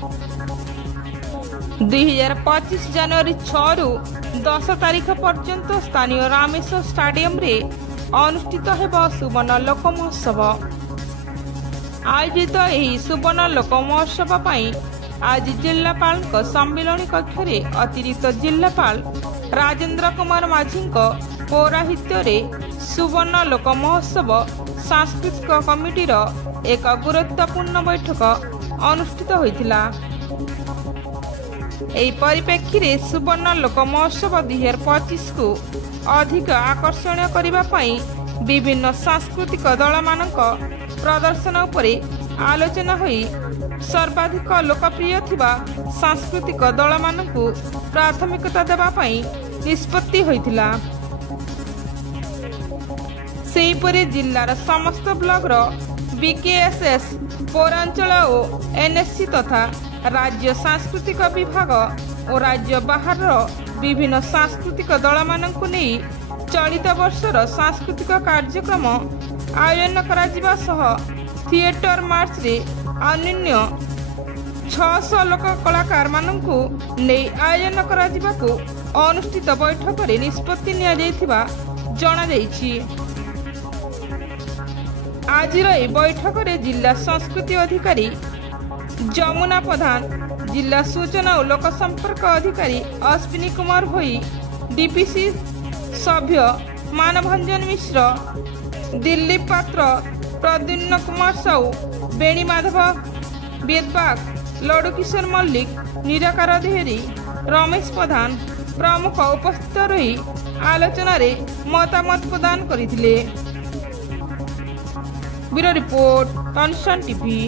2025 जनवरी 6 रु 10 तारीख पर्यंत स्थानीय रामेश्वर स्टाडियम रे अनुष्ठित हेब सुवर्ण लोक महोत्सव। आयोजित यही सुवर्ण लोक महोत्सव पाई आज जिलापाल सम्मिलनी कक्ष में अतिरिक्त जिलापाल राजेंद्र कुमार माझी पौराहित्य सुवर्ण लोक महोत्सव सांस्कृतिक कमिटीर एक गुरुत्वपूर्ण बैठक अनुष्ठित होइतिला। एही परिप्रेक्षी में सुवर्ण लोक महोत्सव 2025 को अधिक आकर्षणीय करने पाई विभिन्न सांस्कृतिक दल मानक प्रदर्शन उपरे आलोचना होई सर्वाधिक लोकप्रिय थिबा सांस्कृतिक दल मानकु प्राथमिकता देबा पाई निष्पत्ति होइतिला। सेहीपरि जिल्लार समस्त ब्लॉक बीकेएसएस पौरांचल और एनएससी तथा राज्य सांस्कृतिक विभाग और राज्य बाहर विभिन्न सांस्कृतिक दल मानकु नहीं चलित वर्षर सांस्कृतिक कार्यक्रम आयोजन करा सह थिएटर मार्च रे अन्य 600 लोक कलाकार मानकु नहीं आयोजन करा अनुष्ठित बैठक रे निष्पत्ति निया जायथिबा जणा जायछि। आज बैठक रे जिला संस्कृति अधिकारी जमुना प्रधान, जिला सूचना और लोक संपर्क अधिकारी अश्विनी कुमार भोई, डीपीसी सभ्य मानभंजन मिश्र, दिलीप पात्र, प्रद्युम्न कुमार साहू, बेणी माधव बेदबाग, लडू किशोर मल्लिक, निराकार देहरी, रमेश प्रधान प्रमुख उपस्थित रही आलोचना रे मतामत प्रदान करथिले। ब्यूरो रिपोर्ट टनसन टीवी।